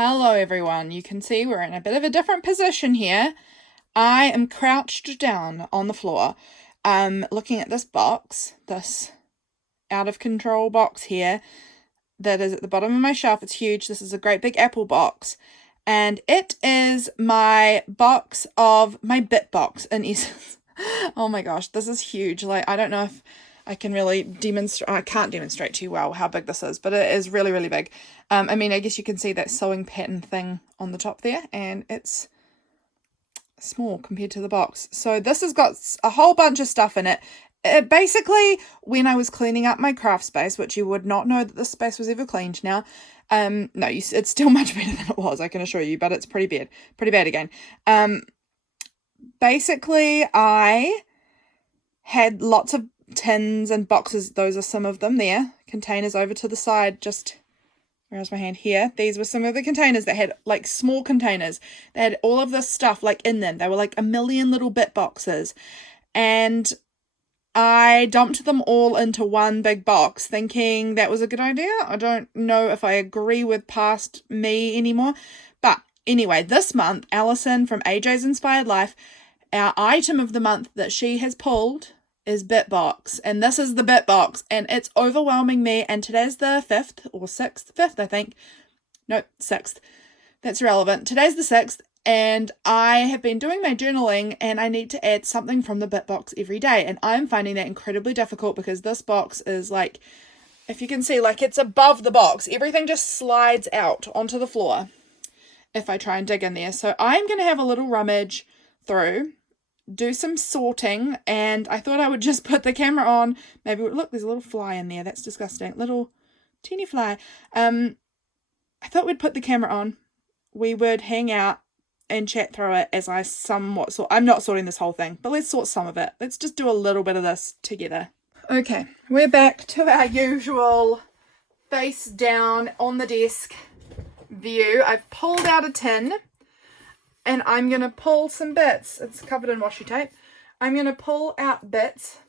Hello everyone, you can see we're in a bit of a different position here. I am crouched down on the floor, looking at this box, this out of control box here that is at the bottom of my shelf. It's huge. This is a great big apple box, and it is my box of my bit box in essence. Oh my gosh, this is huge. Like, I don't know if I can really demonstrate, I can't demonstrate too well how big this is, but it is really, really big. I mean, I guess you can see that sewing pattern thing on the top there, and it's small compared to the box. So this has got a whole bunch of stuff in it. Basically, when I was cleaning up my craft space, which you would not know that this space was ever cleaned now, no, it's still much better than it was, I can assure you, but it's pretty bad again. Basically, I had lots of tins and boxes. Those are some of them there. Containers over to the side, just, where's my hand? Here. These were some of the containers that had, like, small containers. They had all of this stuff, like, in them. They were, like, a million little bit boxes. And I dumped them all into one big box, thinking that was a good idea. I don't know if I agree with past me anymore. But anyway, this month, Alison from AJ's Inspired Life, our item of the month that she has pulled is Bitbox, and this is the Bitbox, and it's overwhelming me. And today's the 5th or 6th, 5th I think, nope, 6th, that's relevant. Today's the 6th, and I have been doing my journaling, and I need to add something from the Bitbox every day, and I'm finding that incredibly difficult because this box is, like, if you can see, like, it's above the box. Everything just slides out onto the floor if I try and dig in there. So I'm going to have a little rummage through, do some sorting, and I thought I would just put the camera on. Maybe, look, there's a little fly in there. That's disgusting. Little teeny fly. I thought we'd put the camera on. We would hang out and chat through it as I somewhat sort. I'm not sorting this whole thing, but let's sort some of it. Let's just do a little bit of this together. Okay, we're back to our usual face down on the desk view. I've pulled out a tin, and I'm going to pull some bits. It's covered in washi tape. I'm going to pull out bits.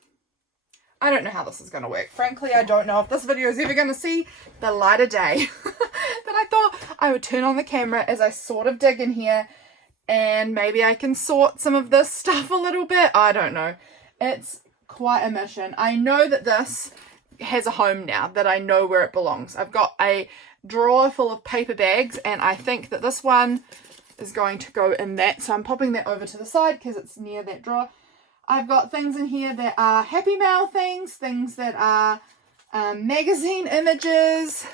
I don't know how this is going to work. Frankly, I don't know if this video is ever going to see the light of day. But I thought I would turn on the camera as I sort of dig in here, and maybe I can sort some of this stuff a little bit. I don't know. It's quite a mission. I know that this has a home now, that I know where it belongs. I've got a drawer full of paper bags, and I think that this one is going to go in that, so I'm popping that over to the side because it's near that drawer. I've got things in here that are Happy Mail things that are magazine images,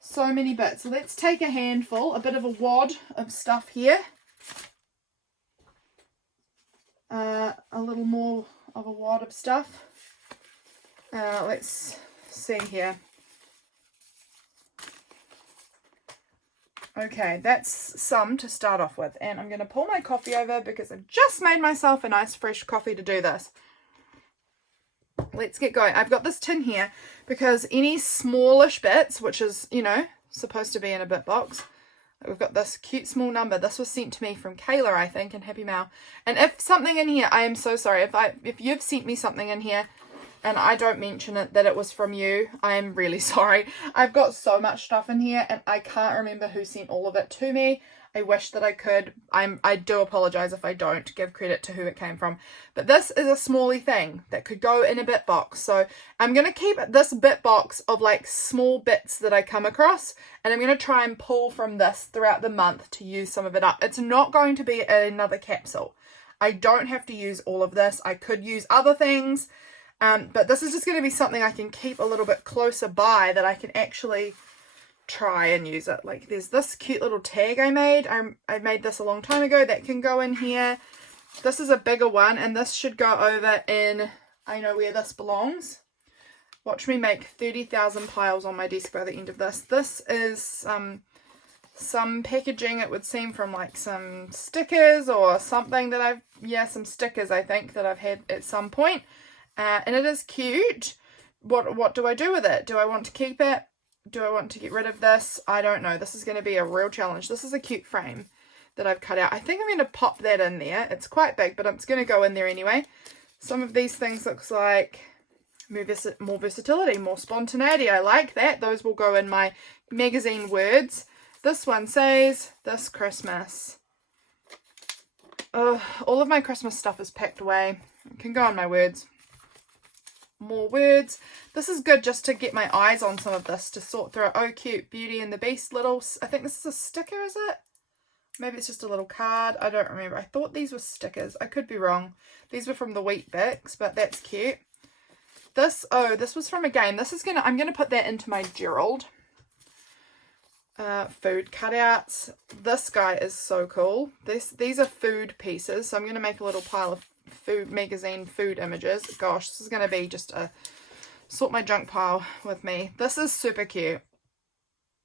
so many bits. So let's take a handful, a bit of a wad of stuff here, a little more of a wad of stuff. Let's see here. Okay, that's some to start off with, and I'm going to pull my coffee over because I've just made myself a nice fresh coffee to do this. Let's get going. I've got this tin here because any smallish bits, which is, you know, supposed to be in a bit box, we've got this cute small number. This was sent to me from Kayla, I think, in Happy Mail. And if something in here, I am so sorry. If you've sent me something in here and I don't mention it, that it was from you, I am really sorry. I've got so much stuff in here, and I can't remember who sent all of it to me. I wish that I could. I do apologize if I don't give credit to who it came from. But this is a smally thing that could go in a bit box. So I'm going to keep this bit box of, like, small bits that I come across, and I'm going to try and pull from this throughout the month to use some of it up. It's not going to be another capsule. I don't have to use all of this. I could use other things. But this is just going to be something I can keep a little bit closer by, that I can actually try and use it. Like, there's this cute little tag I made. I made this a long time ago that can go in here. This is a bigger one, and this should go over in, I know where this belongs. Watch me make 30,000 piles on my desk by the end of this. This is some packaging, it would seem, from, like, some stickers or something that some stickers I think that I've had at some point. And it is cute. What do I do with it? Do I want to keep it? Do I want to get rid of this? I don't know. This is going to be a real challenge. This is a cute frame that I've cut out. I think I'm going to pop that in there. It's quite big, but it's going to go in there anyway. Some of these things looks like more versatility, more spontaneity. I like that. Those will go in my magazine words. This one says, this Christmas. All of my Christmas stuff is packed away. I can go on my words. More words. This is good just to get my eyes on some of this, to sort through it. Oh, cute. Beauty and the Beast little, I think this is a sticker, is it? Maybe it's just a little card. I don't remember. I thought these were stickers. I could be wrong. These were from the Wheat Bix, but that's cute. This, oh, this was from a game. This is I'm gonna put that into my Gerald. Food cutouts. This guy is so cool. These are food pieces, so I'm gonna make a little pile of food magazine food images. Gosh, this is gonna be just a sort my junk pile with me. This is super cute.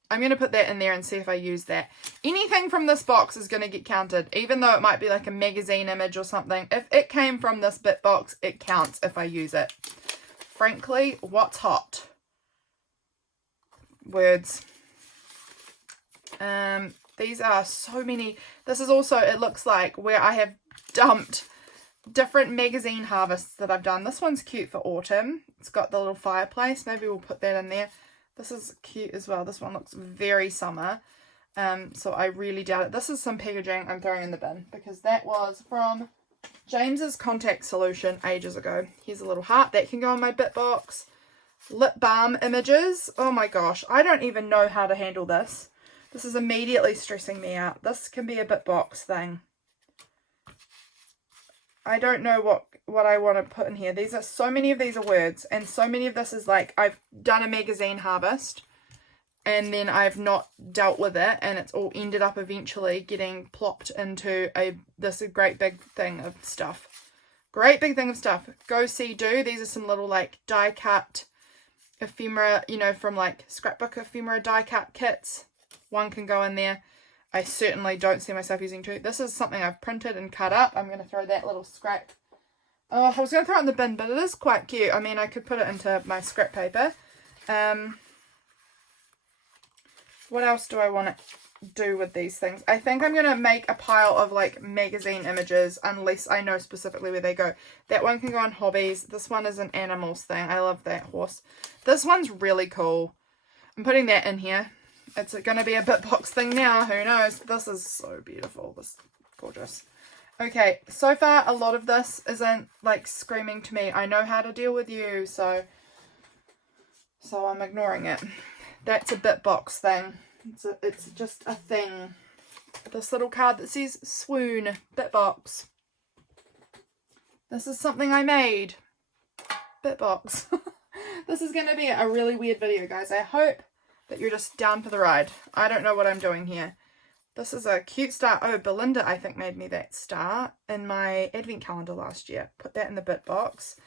I'm going to put that in there and see if I use that. Anything from this box is going to get counted, even though it might be like a magazine image or something. If it came from this bit box, it counts if I use it. Frankly, what's hot? Words. These are so many. This is also, it looks like, where I have dumped different magazine harvests that I've done. This one's cute for autumn. It's got the little fireplace. Maybe we'll put that in there. This is cute as well. This one looks very summer. So I really doubt it. This is some packaging I'm throwing in the bin because that was from James's contact solution ages ago. Here's a little heart that can go in my bit box. Lip balm images. Oh my gosh. I don't even know how to handle this. This is immediately stressing me out. This can be a bit box thing. I don't know what I want to put in here. These are, so many of these are words, and so many of this is like I've done a magazine harvest and then I've not dealt with it, and it's all ended up eventually getting plopped into this great big thing of stuff. Great big thing of stuff. Go see do. These are some little like die cut ephemera, you know, from like scrapbook ephemera die cut kits. One can go in there. I certainly don't see myself using two. This is something I've printed and cut up. I'm going to throw that little scrap. Oh, I was going to throw it in the bin, but it is quite cute. I mean, I could put it into my scrap paper. What else do I want to do with these things? I think I'm going to make a pile of like magazine images, unless I know specifically where they go. That one can go on hobbies. This one is an animals thing. I love that horse. This one's really cool. I'm putting that in here. It's going to be a bit box thing now. Who knows? This is so beautiful. This is gorgeous. Okay, so far a lot of this isn't like screaming to me, I know how to deal with you, so I'm ignoring it. That's a bit box thing. It's just a thing. This little card that says swoon, bit box. This is something I made. Bit box. This is going to be a really weird video, guys. I hope that you're just down for the ride. I don't know what I'm doing here. This is a cute star. Oh, Belinda, I think, made me that star in my advent calendar last year. Put that in the bit box.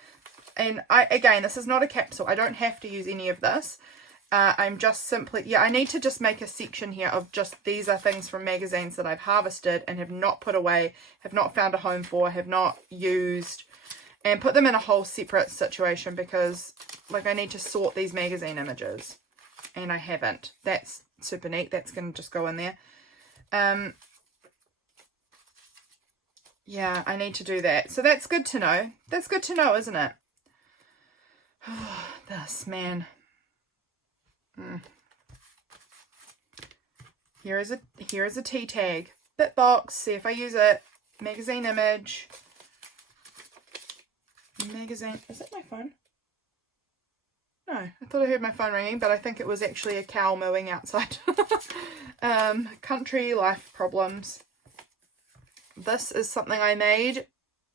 And again, this is not a capsule. I don't have to use any of this. I'm just simply, I need to just make a section here of just these are things from magazines that I've harvested and have not put away, have not found a home for, have not used, and put them in a whole separate situation because, like, I need to sort these magazine images. And I haven't. That's super neat. That's going to just go in there. Yeah, I need to do that. So that's good to know. That's good to know, isn't it? This, man. Here is a T tag. Bit box. See if I use it. Magazine image. Magazine. Is it my phone? No, I thought I heard my phone ringing, but I think it was actually a cow mooing outside. Country life problems. This is something I made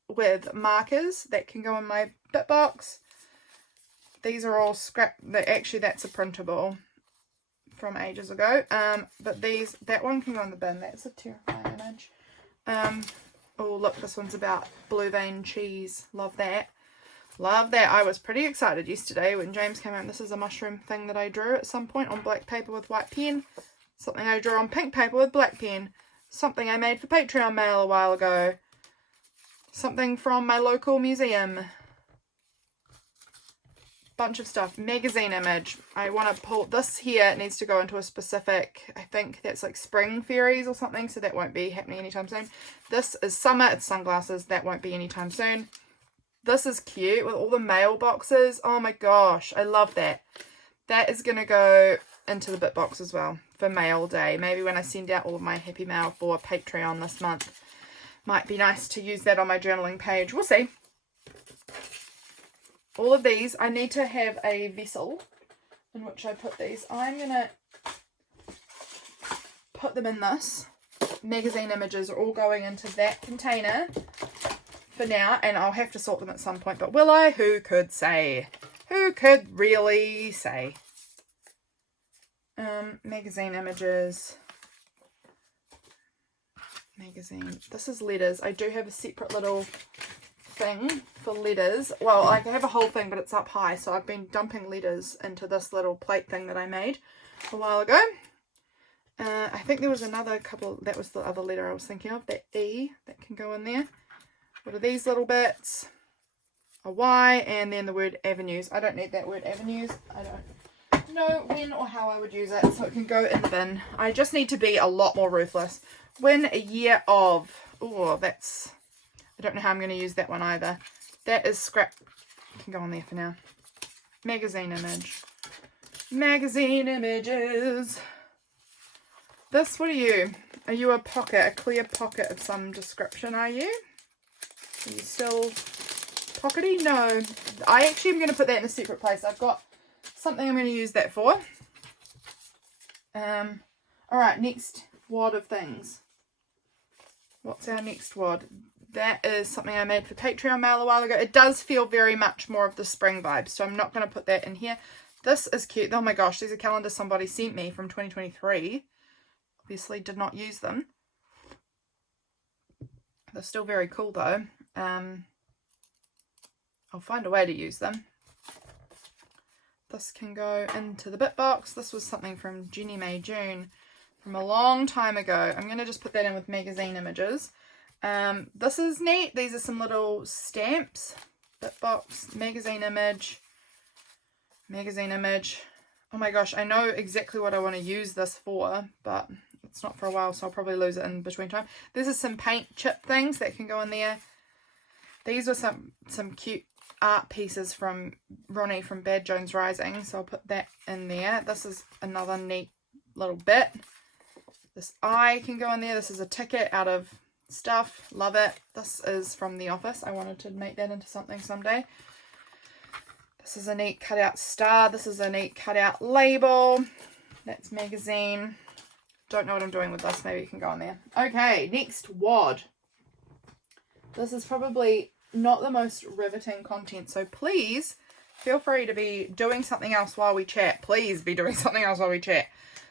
with markers that can go in my bit box. These are all scrap. Actually, that's a printable from ages ago. But that one can go in the bin. That's a terrifying image. Oh, look, this one's about blue vein cheese. Love that. Love that. I was pretty excited yesterday when James came out. This is a mushroom thing that I drew at some point on black paper with white pen. Something I drew on pink paper with black pen. Something I made for Patreon mail a while ago. Something from my local museum. Bunch of stuff. Magazine image. I want to pull this here. It needs to go into a specific, I think that's like spring fairies or something, so that won't be happening anytime soon. This is summer. It's sunglasses. That won't be anytime soon. This is cute with all the mailboxes. Oh my gosh, I love that. That is going to go into the bit box as well. for mail day. Maybe when I send out all of my happy mail for Patreon this month, might be nice to use that on my journaling page. We'll see. All of these, I need to have a vessel in which I put these. I'm going to put them in this. Magazine images are all going into that container for now, and I'll have to sort them at some point. But will I? Who could say? Who could really say? Magazine images. Magazine. This is letters. I do have a separate little thing for letters. Well, I have a whole thing, but it's up high, so I've been dumping letters into this little plate thing that I made a while ago. I think there was another couple, that was the other letter I was thinking of, that E, that can go in there. What are these little bits? A Y, and then the word avenues. I don't need that word avenues. I don't know when or how I would use it, so it can go in the bin. I just need to be a lot more ruthless. Win a year of, oh, that's, I don't know how I'm going to use that one either. That is scrap, can go on there for now. Magazine image. Magazine images. This, what are you? Are you a pocket, a clear pocket of some description, are you? Are you still pockety? No. I actually am going to put that in a separate place. I've got something I'm going to use that for. Alright, next wad of things. What's our next wad? That is something I made for Patreon mail a while ago. It does feel very much more of the spring vibe, so I'm not going to put that in here. This is cute. Oh my gosh, these are calendars somebody sent me from 2023. Obviously did not use them. They're still very cool though. I'll find a way to use them. This can go into the bit box. This was something from Jenny May June from a long time ago. I'm going to just put that in with magazine images. This is neat. These are some little stamps. Bit box, magazine image. Oh my gosh, I know exactly what I want to use this for, but it's not for a while, so I'll probably lose it in between time. This is some paint chip things that can go in there. These were some cute art pieces from Ronnie from Bad Jones Rising, so I'll put that in there. This is another neat little bit. This eye can go in there. This is a ticket out of stuff. Love it. This is from The Office. I wanted to make that into something someday. This is a neat cutout star. This is a neat cutout label. That's magazine. Don't know what I'm doing with this. Maybe it can go in there. Okay, next wad. This is probably not the most riveting content, so please feel free to be doing something else while we chat. Please be doing something else while we chat.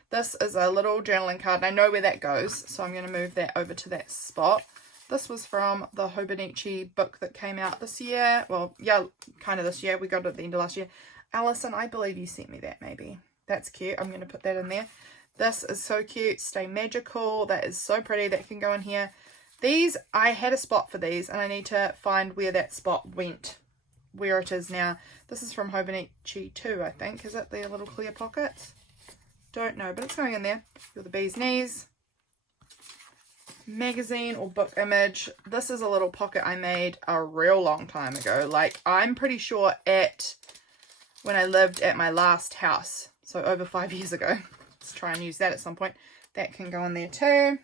This is a little journaling card, and I know where that goes, so I'm going to move that over to that spot. This was from the Hobonichi book that came out this year. Well, yeah, kind of this year. We got it at the end of last year. Alison, I believe you sent me that maybe. That's cute. I'm going to put that in there. This is so cute. Stay Magical. That is so pretty. That can go in here. These, I had a spot for these, and I need to find where that spot went. Where it is now. This is from Hobonichi 2, I think. Is it the little clear pockets? Don't know, but it's going in there. Feel the bee's knees. Magazine or book image. This is a little pocket I made a real long time ago. Like, I'm pretty sure when I lived at my last house. So over 5 years ago. Let's try and use that at some point. That can go in there too.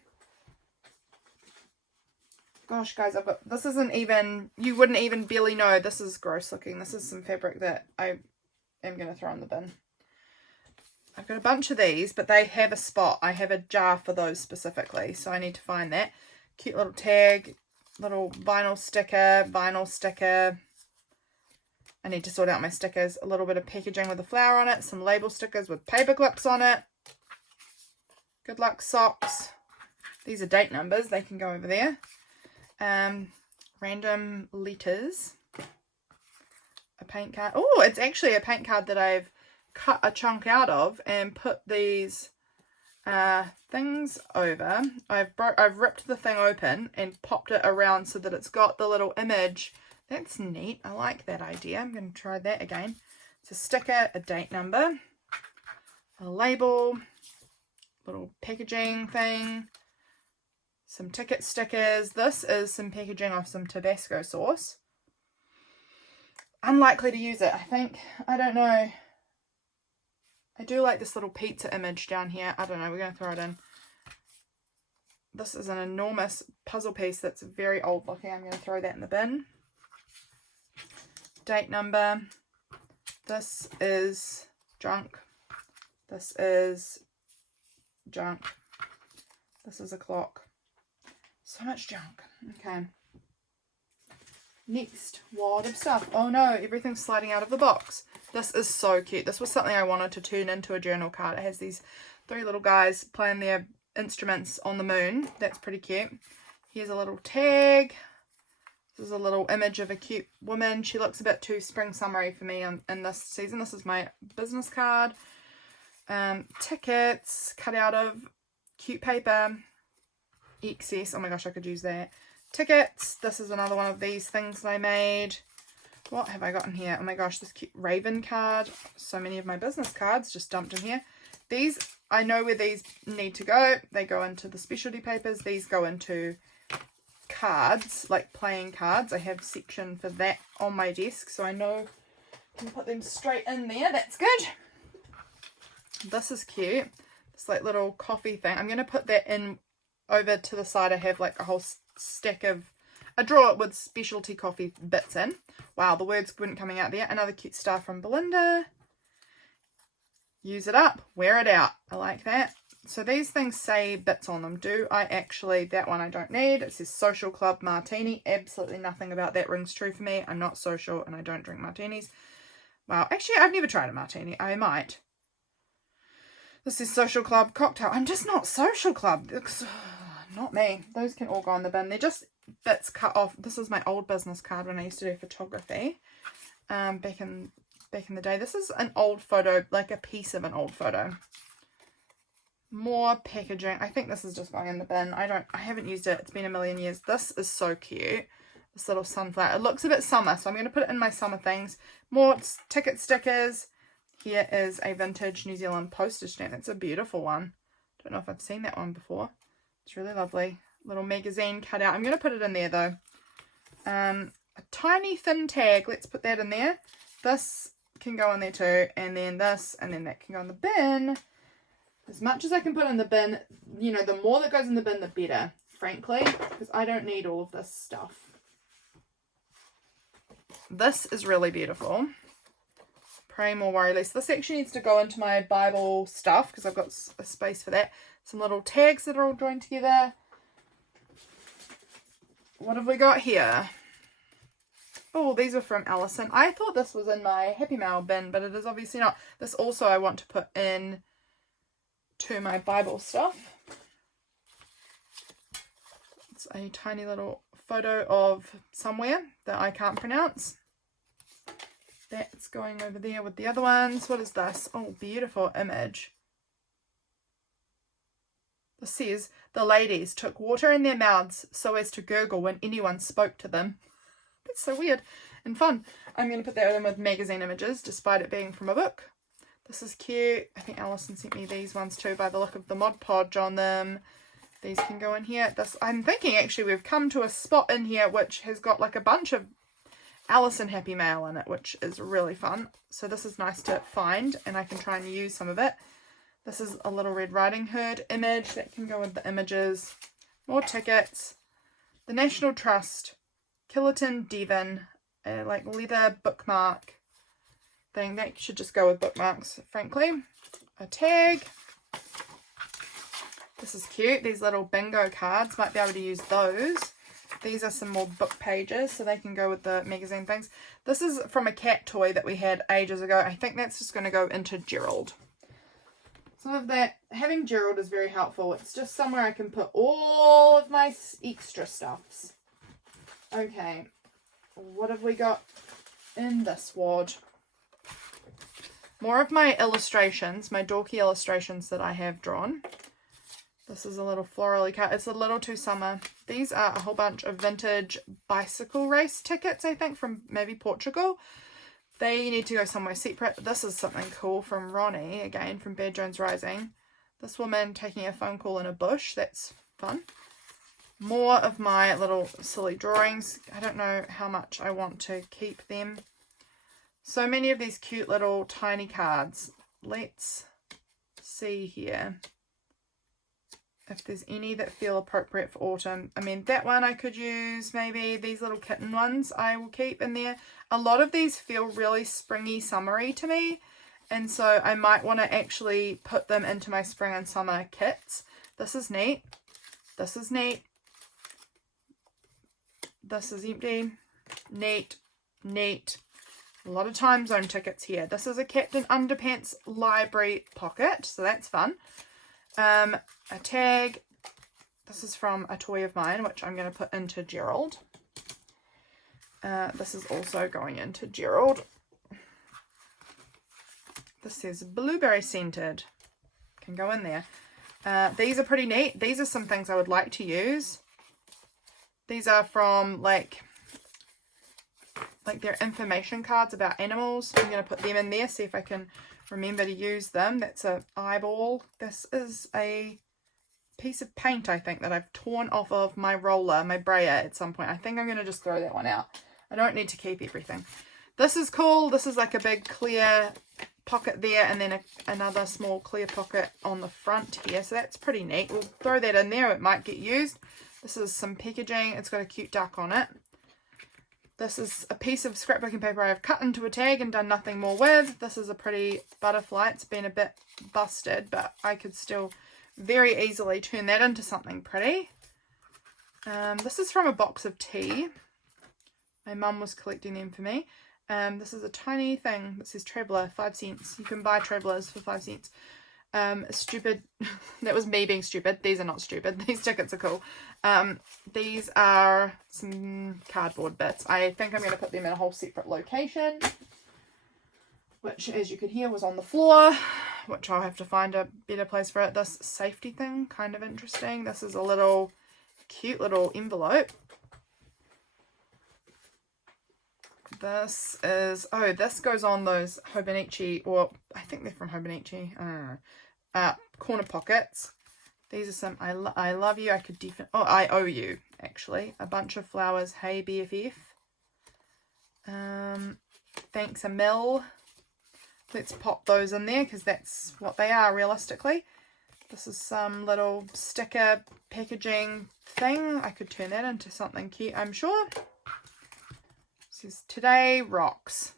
Gosh, guys, this isn't even, you wouldn't even barely know. This is gross looking. This is some fabric that I am going to throw in the bin. I've got a bunch of these, but they have a spot. I have a jar for those specifically, so I need to find that. Cute little tag, little vinyl sticker. I need to sort out my stickers. A little bit of packaging with a flower on it. Some label stickers with paper clips on it. Good luck socks. These are date numbers. They can go over there. Random letters. A paint card. Oh, it's actually a paint card that I've cut a chunk out of and put these things over. I've ripped the thing open and popped it around so that it's got the little image. That's neat. I like that idea. I'm going to try that again. It's a sticker, a date number, a label, little packaging thing, some ticket stickers. This is some packaging of some Tabasco sauce. Unlikely to use it, I think. I don't know. I do like this little pizza image down here. I don't know, we're going to throw it in. This is an enormous puzzle piece that's very old looking. I'm going to throw that in the bin. Date number. This is junk. This is junk. This is a clock. So much junk. Okay. Next wad of stuff. Oh no, everything's sliding out of the box. This is so cute. This was something I wanted to turn into a journal card. It has these 3 little guys playing their instruments on the moon. That's pretty cute. Here's a little tag. This is a little image of a cute woman. She looks a bit too spring summery for me in this season. This is my business card. Tickets cut out of cute paper. Excess. Oh my gosh, I could use that. Tickets. This is another one of these things that I made. What have I got in here? Oh my gosh, this cute raven card. So many of my business cards just dumped in here. These, I know where these need to go. They go into the specialty papers. These go into cards, like playing cards. I have a section for that on my desk, so I know I can put them straight in there. That's good. This is cute. It's like little coffee thing. I'm going to put that in over to the side. I have like a whole stack of a drawer with specialty coffee bits in. Wow, the words weren't coming out there. Another cute star from Belinda. Use it up, wear it out. I like that. So these things say bits on them. Do I actually? That one I don't need. It says Social Club Martini. Absolutely nothing about that rings true for me. I'm not social and I don't drink martinis. Wow, actually I've never tried a martini. I might. This is Social Club Cocktail. I'm just not Social Club. Not me. Those can all go in the bin. They're just bits cut off. This is my old business card when I used to do photography. Back in the day. This is an old photo, like a piece of an old photo. More packaging. I think this is just going in the bin. I haven't used it. It's been a million years. This is so cute. This little sunflower. It looks a bit summer, so I'm going to put it in my summer things. More ticket stickers. Here is a vintage New Zealand postage stamp. It's a beautiful one. Don't know if I've seen that one before. It's really lovely. Little magazine cut out. I'm going to put it in there though. A tiny thin tag. Let's put that in there. This can go in there too. And then this. And then that can go in the bin. As much as I can put in the bin, you know, the more that goes in the bin, the better, frankly. Because I don't need all of this stuff. This is really beautiful. Pray more, worry less. This actually needs to go into my Bible stuff because I've got a space for that. Some little tags that are all joined together. What have we got here? Oh, these are from Alison. I thought this was in my Happy Mail bin, but it is obviously not. This also I want to put in to my Bible stuff. It's a tiny little photo of somewhere that I can't pronounce. That's going over there with the other ones. What is this? Oh, beautiful image. This says, the ladies took water in their mouths so as to gurgle when anyone spoke to them. That's so weird and fun. I'm going to put that in with magazine images, despite it being from a book. This is cute. I think Alison sent me these ones too by the look of the Mod Podge on them. These can go in here. This, I'm thinking actually we've come to a spot in here which has got like a bunch of Alison Happy Mail in it, which is really fun. So this is nice to find and I can try and use some of it. This is a Little Red Riding Hood image that can go with the images. More tickets. The National Trust. Killerton, Devon. Like leather bookmark thing. That should just go with bookmarks, frankly. A tag. This is cute. These little bingo cards. Might be able to use those. These are some more book pages, so they can go with the magazine things. This is from a cat toy that we had ages ago. I think that's just going to go into Gerald. Some of that, having Gerald is very helpful. It's just somewhere I can put all of my extra stuffs. Okay, what have we got in this wad? More of my illustrations, my dorky illustrations that I have drawn. This is a little florally cut. It's a little too summer. These are a whole bunch of vintage bicycle race tickets, I think, from maybe Portugal. They need to go somewhere separate. This is something cool from Ronnie, again, from Bad Jones Rising. This woman taking a phone call in a bush. That's fun. More of my little silly drawings. I don't know how much I want to keep them. So many of these cute little tiny cards. let's see here if there's any that feel appropriate for autumn. I mean, that one I could use. Maybe these little kitten ones I will keep in there. A lot of these feel really springy, summery to me, and so I might want to actually put them into my spring and summer kits. This is neat. This is neat. This is empty. Neat. Neat. A lot of time zone tickets here. This is a Captain Underpants library pocket, so that's fun. A tag. This is from a toy of mine, which I'm going to put into Gerald. This is also going into Gerald. This says blueberry scented. Can go in there. These are pretty neat. These are some things I would like to use. These are from like their information cards about animals. I'm going to put them in there, see if I can remember to use them. That's a eyeball. This is a piece of paint, I think, that I've torn off of my roller, my brayer at some point. I think I'm going to just throw that one out. I don't need to keep everything. This is cool. This is like a big clear pocket there, and then another small clear pocket on the front here. So that's pretty neat. We'll throw that in there. It might get used. This is some packaging. It's got a cute duck on it. This is a piece of scrapbooking paper I've cut into a tag and done nothing more with. This is a pretty butterfly. It's been a bit busted, but I could still very easily turn that into something pretty. This is from a box of tea. My mum was collecting them for me. This is a tiny thing that says Traveller, 5 cents. You can buy Travellers for 5 cents. Stupid. That was me being stupid. These are not stupid. These tickets are cool. These are some cardboard bits. I think I'm going to put them in a whole separate location, which, as you could hear, was on the floor, which I'll have to find a better place for it. This safety thing, kind of interesting. This is a little cute little envelope. This is, oh, this goes on those Hobonichi, or I think they're from Hobonichi, I don't know, corner pockets. These are some, I love you, I could definitely, oh, I owe you, actually. A bunch of flowers, hey BFF. Thanks a mil. Let's pop those in there, because that's what they are, realistically. This is some little sticker packaging thing. I could turn that into something cute, I'm sure. This is Today Rocks.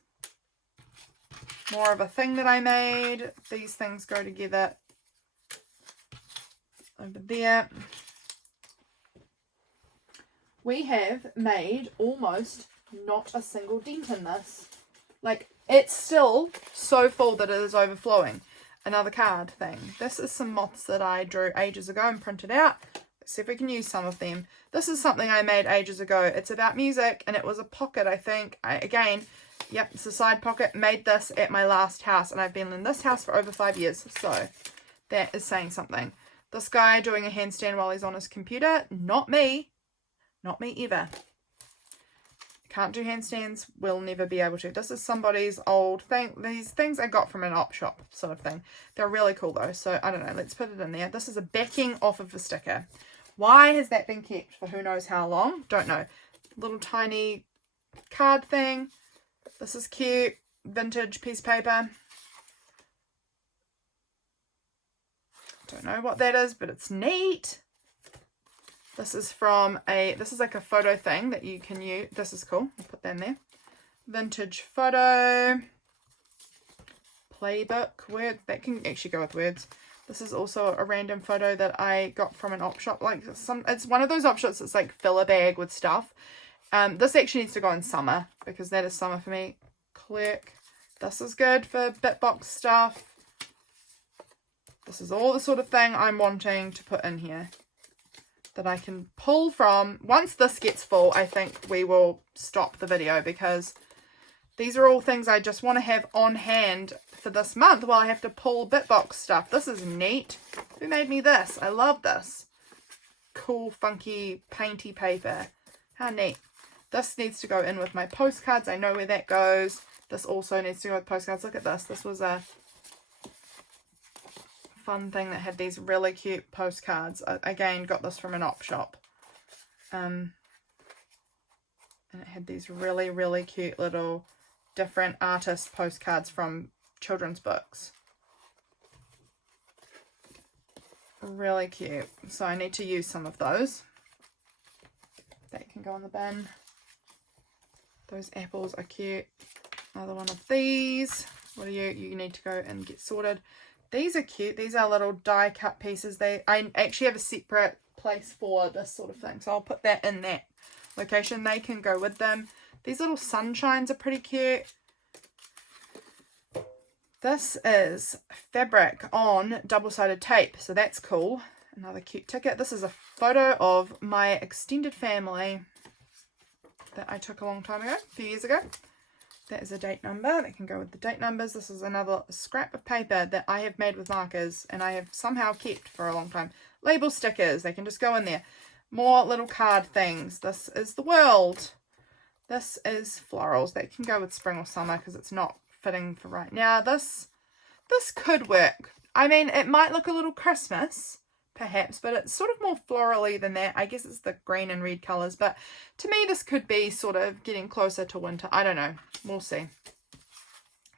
More of a thing that I made. These things go together over there. We have made almost not a single dent in this. Like, it's still so full that it is overflowing. Another card thing. This is some moths that I drew ages ago and printed out. Let's see if we can use some of them. This is something I made ages ago. It's about music, and it was a pocket, I think. Yep, it's a side pocket. Made this at my last house, and I've been in this house for over 5 years. So that is saying something. This guy doing a handstand while he's on his computer. Not me. Not me ever. Can't do handstands. Will never be able to. This is somebody's old thing. These things I got from an op shop sort of thing. They're really cool though. So I don't know. Let's put it in there. This is a backing off of a sticker. Why has that been kept for who knows how long? Don't know. Little tiny card thing. This is cute. Vintage piece of paper. Don't know what that is, but it's neat. This is from this is like a photo thing that you can use. This is cool. I'll put that in there. Vintage photo. Playbook. Word. That can actually go with words. This is also a random photo that I got from an op shop. Like it's one of those op shops that's like fill a bag with stuff. This actually needs to go in summer because that is summer for me. Click. This is good for Bitbox stuff. This is all the sort of thing I'm wanting to put in here that I can pull from. Once this gets full, I think we will stop the video because these are all things I just want to have on hand for this month while I have to pull Bitbox stuff. This is neat. Who made me this? I love this. Cool, funky, painty paper. How neat. This needs to go in with my postcards. I know where that goes. This also needs to go with postcards. Look at this. This was a fun thing that had these really cute postcards. I, again, got this from an op shop. And it had these really, really cute little different artist postcards from children's books. really cute. So I need to use some of those. That can go in the bin. Those apples are cute. Another one of these. What are you? You need to go and get sorted. These are cute. These are little die cut pieces. I actually have a separate place for this sort of thing. So I'll put that in that location. They can go with them. These little sunshines are pretty cute. This is fabric on double-sided tape. So that's cool. Another cute ticket. This is a photo of my extended family that I took a long time ago, a few years ago. That is a date number. That can go with the date numbers. This is another scrap of paper that I have made with markers and I have somehow kept for a long time. Label stickers. They can just go in there. More little card things. This is the world. This is florals. That can go with spring or summer because it's not fitting for right now. This could work. I mean, it might look a little Christmas, perhaps, but it's sort of more florally than that. I guess it's the green and red colours, but to me this could be sort of getting closer to winter. I don't know. We'll see.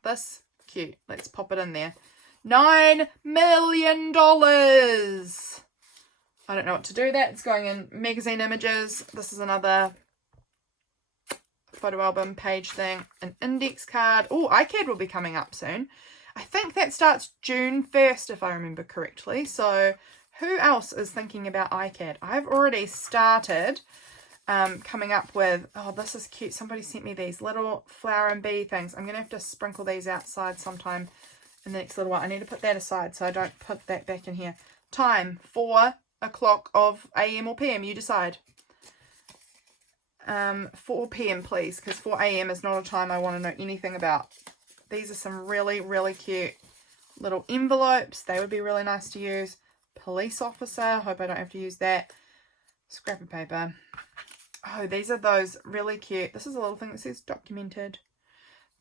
This, cute. Let's pop it in there. $9 million! I don't know what to do with that. It's going in magazine images. This is another photo album page thing. An index card. Oh, iCAD will be coming up soon. I think that starts June 1st if I remember correctly. So who else is thinking about iCAD? I've already started coming up with, oh, this is cute. Somebody sent me these little flower and bee things. I'm going to have to sprinkle these outside sometime in the next little while. I need to put that aside so I don't put that back in here. Time, 4 o'clock of AM or PM, you decide. 4 PM please, because 4 AM is not a time I want to know anything about. These are some really, really cute little envelopes. They would be really nice to use. Police officer. Hope I don't have to use that. Scrap of paper. Oh, these are those really cute. This is a little thing that says documented.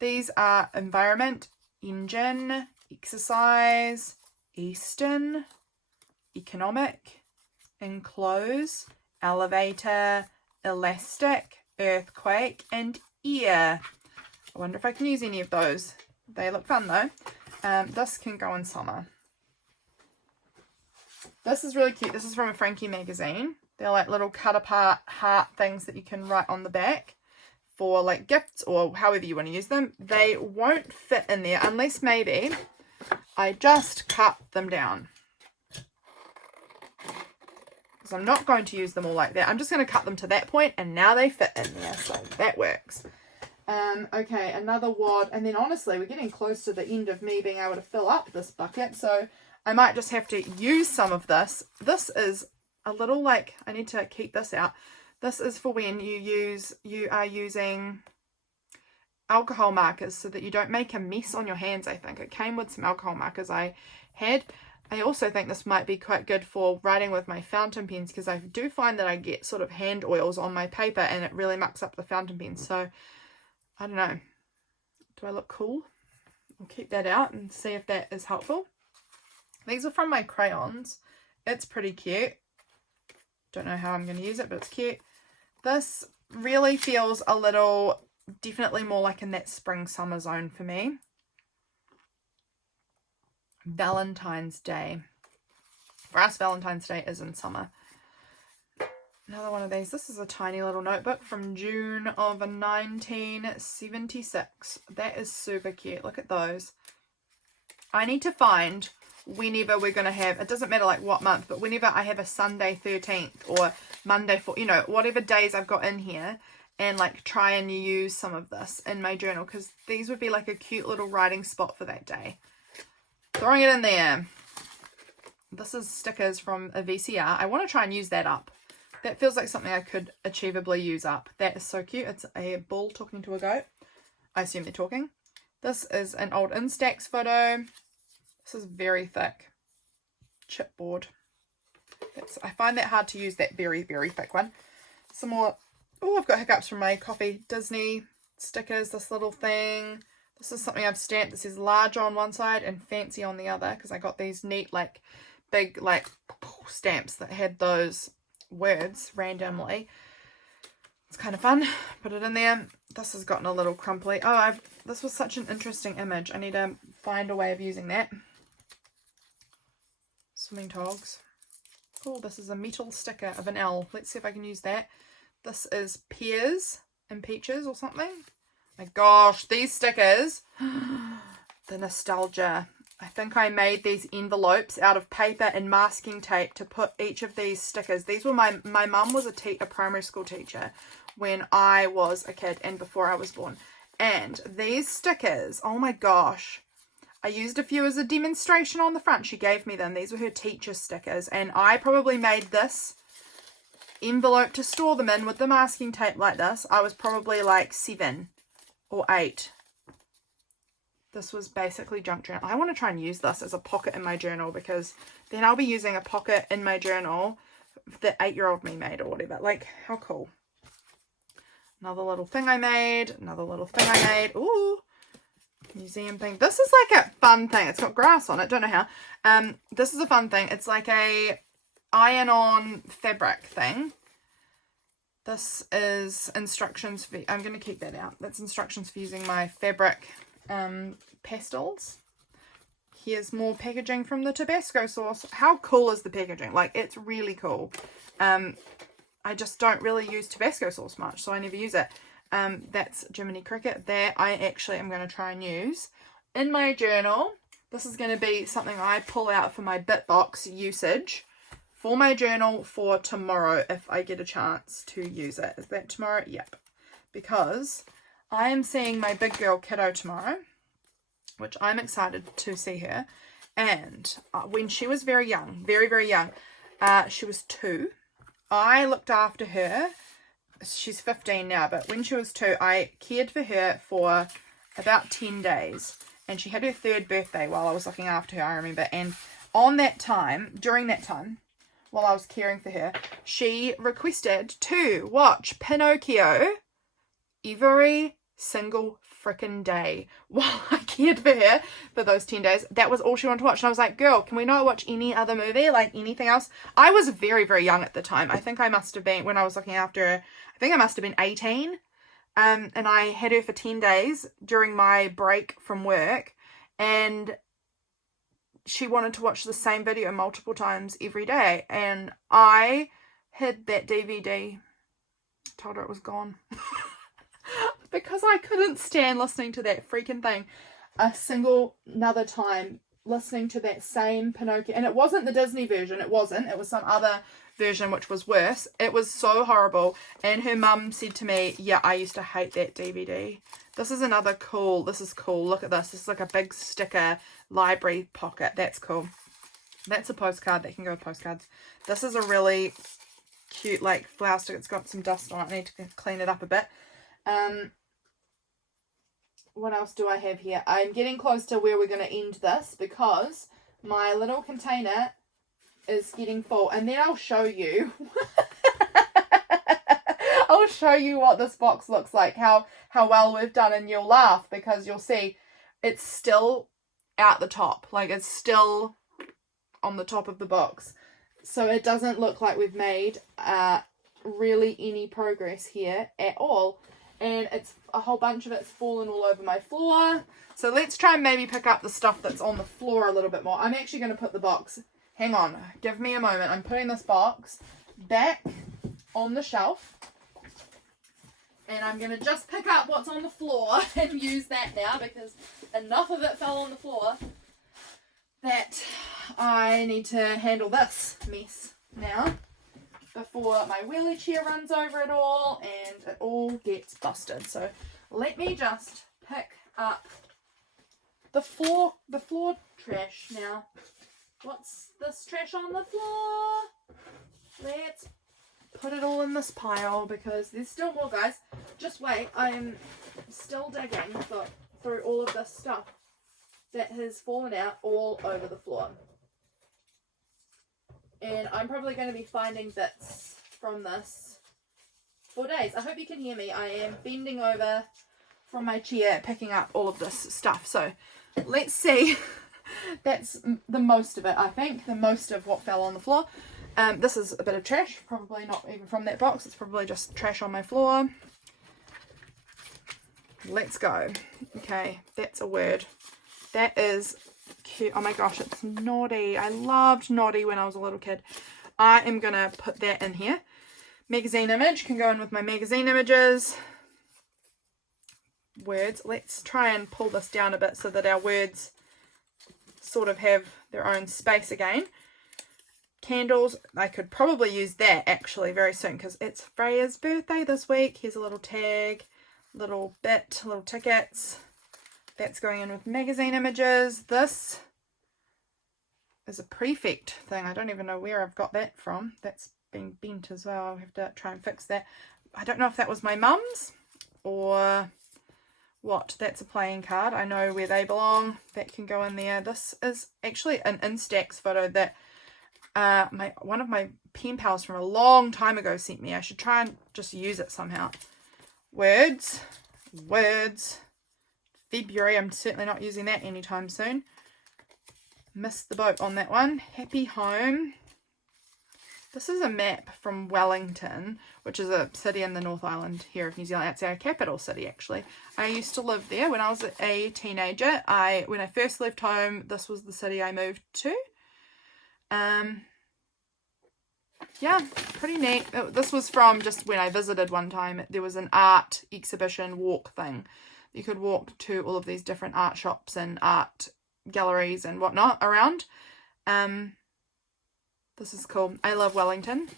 These are environment, engine, exercise, Eastern, economic, enclose, elevator, elastic, earthquake, and ear. I wonder if I can use any of those. They look fun though. This can go in summer. This is really cute. This is from a Frankie magazine. They're like little cut apart heart things that you can write on the back for like gifts or however you want to use them. They won't fit in there unless maybe I just cut them down. Because I'm not going to use them all like that. I'm just going to cut them to that point and now they fit in there. So that works. Okay, another wad. And then honestly, we're getting close to the end of me being able to fill up this bucket. So I might just have to use some of this. This is a little like, I need to keep this out. This is for when you are using alcohol markers so that you don't make a mess on your hands, I think. It came with some alcohol markers I had. I also think this might be quite good for writing with my fountain pens because I do find that I get sort of hand oils on my paper and it really mucks up the fountain pens. So, I don't know. Do I look cool? I'll keep that out and see if that is helpful. These are from my crayons. It's pretty cute. Don't know how I'm going to use it, but it's cute. This really feels a little, definitely more like in that spring summer zone for me. Valentine's Day. For us, Valentine's Day is in summer. Another one of these. This is a tiny little notebook from June of 1976. That is super cute. Look at those. I need to find whenever we're going to have, it doesn't matter like what month, but whenever I have a Sunday 13th or Monday, you know, whatever days I've got in here, and like try and use some of this in my journal because these would be like a cute little writing spot for that day. Throwing it in there. This is stickers from a VCR. I want to try and use that up. That feels like something I could achievably use up. That is so cute. It's a bull talking to a goat. I assume they're talking. This is an old Instax photo. This is very thick. Chipboard. I find that hard to use, that very, very thick one. Some more. Oh, I've got hiccups from my coffee. Disney stickers, this little thing. This is something I've stamped that says large on one side and fancy on the other because I got these neat, like, big, like, stamps that had those words randomly. It's kind of fun. Put it in there. This has gotten a little crumply. Oh, this was such an interesting image. I need to find a way of using that. Swimming togs. cool. This is a metal sticker of an L. Let's see if I can use that. This is pears and peaches or something. My gosh, these stickers. The nostalgia. I think I made these envelopes out of paper and masking tape to put each of these stickers. These were my mum was a primary school teacher when I was a kid and before I was born. And these stickers, oh my gosh. I used a few as a demonstration on the front. She gave me them. These were her teacher stickers. And I probably made this envelope to store them in with the masking tape like this. I was probably like 7 or 8. This was basically junk journal. I want to try and use this as a pocket in my journal, because then I'll be using a pocket in my journal that 8-year-old me made or whatever. Like, how cool. Another little thing I made. Another little thing I made. Ooh. Museum thing. This is like a fun thing. It's got grass on it. Don't know how. This is a fun thing. It's like a iron-on fabric thing. This is instructions for... I'm going to keep that out. That's instructions for using my fabric pastels. Here's more packaging from the Tabasco sauce. How cool is the packaging? Like, it's really cool. I just don't really use Tabasco sauce much, so I never use it. That's Jiminy Cricket. That I actually am going to try and use in my journal. This is going to be something I pull out for my Bitbox usage for my journal for tomorrow if I get a chance to use it. Is that tomorrow? Yep. Because I am seeing my big girl kiddo tomorrow, which I'm excited to see her. And when she was very young, very, very young, she was 2. I looked after her. She's 15 now, but when she was 2, I cared for her for about 10 days. And she had her 3rd birthday while I was looking after her, I remember. And on that time, during that time, while I was caring for her, she requested to watch Pinocchio every single freaking day while I cared for her for those 10 days. That was all she wanted to watch. And I was like, girl, can we not watch any other movie, like anything else? I was very, very young at the time. I think I must have been, when I was looking after her, I think I must have been 18. And I had her for 10 days during my break from work. And she wanted to watch the same video multiple times every day. And I hid that DVD. Told her it was gone. Because I couldn't stand listening to that freaking thing a single another time, listening to that same Pinocchio. And it wasn't the Disney version. It wasn't. It was some other version which was worse. It was so horrible. And her mum said to me, yeah, I used to hate that DVD. This is another cool. This is cool. Look at this. This is like a big sticker library pocket. That's cool. That's a postcard that can go with postcards. This is a really cute like flower stick. It's got some dust on it. I need to clean it up a bit. What else do I have here? I'm getting close to where we're going to end this because my little container is getting full. And then I'll show you. I'll show you what this box looks like. How well we've done, and you'll laugh because you'll see it's still out the top. Like, it's still on the top of the box. So it doesn't look like we've made really any progress here at all. And it's a whole bunch of it's fallen all over my floor. So let's try and maybe pick up the stuff that's on the floor a little bit more. I'm actually going to put the box, hang on, give me a moment. I'm putting this box back on the shelf. And I'm going to just pick up what's on the floor and use that now because enough of it fell on the floor that I need to handle this mess now before my wheelie chair runs over it all and it all gets busted. So let me just pick up the floor trash now. What's this trash on the floor? Let's put it all in this pile because there's still more, guys. Just wait, I'm still digging through all of this stuff that has fallen out all over the floor. And I'm probably going to be finding bits from this for days. I hope you can hear me. I am bending over from my chair picking up all of this stuff. So let's see. That's the most of it, I think. The most of what fell on the floor. This is a bit of trash. Probably not even from that box. It's probably just trash on my floor. Let's go. Okay, that's a word. That is cute. Oh my gosh, it's Noddy. I loved Noddy when I was a little kid. I am going to put that in here. Magazine image can go in with my magazine images. Words. Let's try and pull this down a bit so that our words sort of have their own space again. Candles, I could probably use that actually very soon because it's Freya's birthday this week. Here's a little tag, little tickets. That's going in with magazine images. This is a prefect thing. I don't even know where I've got that from. That's been bent as well. I'll have to try and fix that. I don't know if that was my mum's or what. That's a playing card. I know where they belong. That can go in there. This is actually an Instax photo that one of my pen pals from a long time ago sent me. I should try and just use it somehow. Words. February. I'm certainly not using that anytime soon. Missed the boat on that one. Happy home. This is a map from Wellington, which is a city in the North Island here of New Zealand. It's our capital city, actually. I used to live there when I was a teenager. When I first left home, this was the city I moved to. Yeah, pretty neat. This was from just when I visited one time. There was an art exhibition walk thing. You could walk to all of these different art shops and art galleries and whatnot around. This is cool. I love Wellington.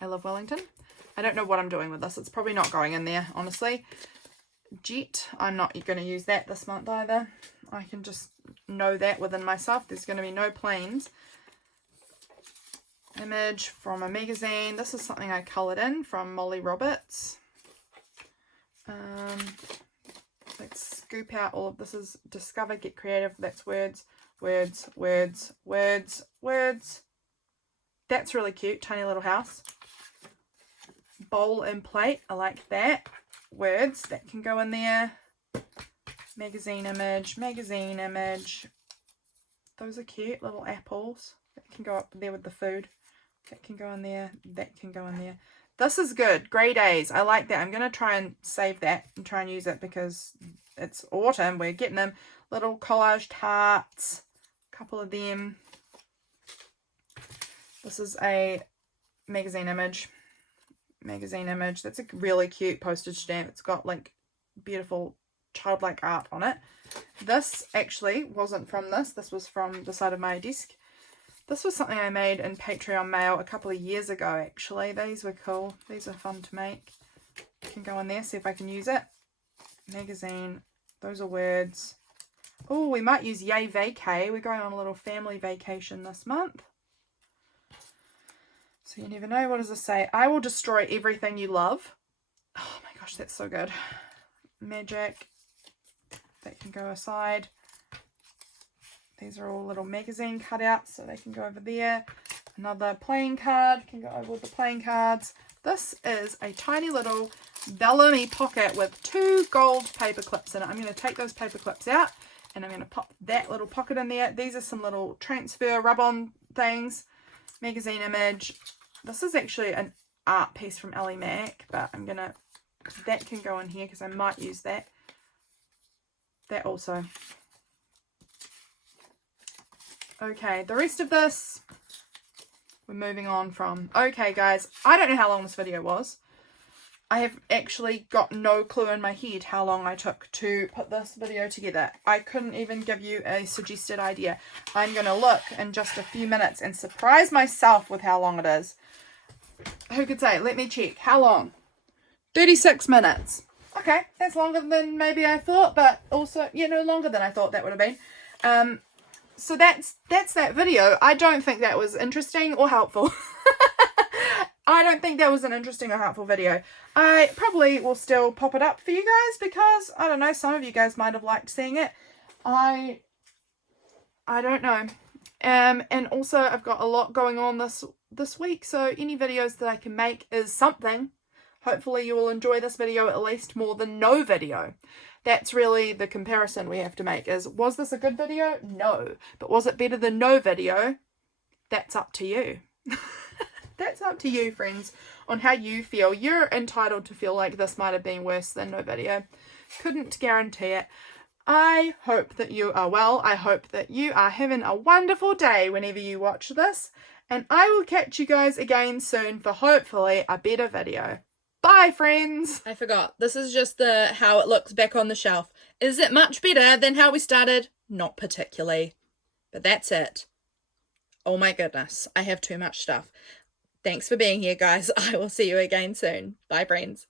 I don't know what I'm doing with this. It's probably not going in there, honestly. Jet. I'm not going to use that this month either. I can just know that within myself. There's going to be no planes. Image from a magazine. This is something I coloured in from Molly Roberts. Let's scoop out all of this. Is discover, get creative. That's words. That's really cute. Tiny little house. Bowl and plate. I like that. Words. That can go in there. Magazine image. Those are cute. Little apples. That can go up there with the food. That can go in there. That can go in there. This is good. Grey days. I like that. I'm going to try and save that and try and use it because it's autumn. We're getting them. Little collaged hearts. A couple of them. This is a magazine image. That's a really cute postage stamp. It's got like beautiful childlike art on it. This actually wasn't from this. This was from the side of my desk. This was something I made in Patreon mail a couple of years ago, actually. These were cool. These are fun to make. Can go in there, see if I can use it. Magazine. Those are words. Oh, we might use yay vacay. We're going on a little family vacation this month. So you never know. What does this say? I will destroy everything you love. Oh my gosh, that's so good. Magic. That can go aside. These are all little magazine cutouts, so they can go over there. Another playing card can go over with the playing cards. This is a tiny little Bellamy pocket with 2 gold paper clips in it. I'm going to take those paper clips out and I'm going to pop that little pocket in there. These are some little transfer rub-on things. Magazine image. This is actually an art piece from Ellie Mac, but that can go in here because I might use that. That also. Okay, the rest of this, we're moving on from. Okay, guys, I don't know how long this video was. I have actually got no clue in my head how long I took to put this video together. I couldn't even give you a suggested idea. I'm going to look in just a few minutes and surprise myself with how long it is. Who could say? Let me check. How long? 36 minutes. Okay, that's longer than maybe I thought, but also, longer than I thought that would have been. So that's that video. I don't think that was interesting or helpful. I don't think that was an interesting or helpful video. I probably will still pop it up for you guys because, I don't know, some of you guys might have liked seeing it. I don't know. And also I've got a lot going on this week, so any videos that I can make is something. Hopefully you will enjoy this video at least more than no video. That's really the comparison we have to make is, was this a good video? No. But was it better than no video? That's up to you. That's up to you, friends, on how you feel. You're entitled to feel like this might have been worse than no video. Couldn't guarantee it. I hope that you are well. I hope that you are having a wonderful day whenever you watch this. And I will catch you guys again soon for hopefully a better video. Bye, friends! I forgot. This is just how it looks back on the shelf. Is it much better than how we started? Not particularly. But that's it. Oh my goodness. I have too much stuff. Thanks for being here, guys. I will see you again soon. Bye, friends.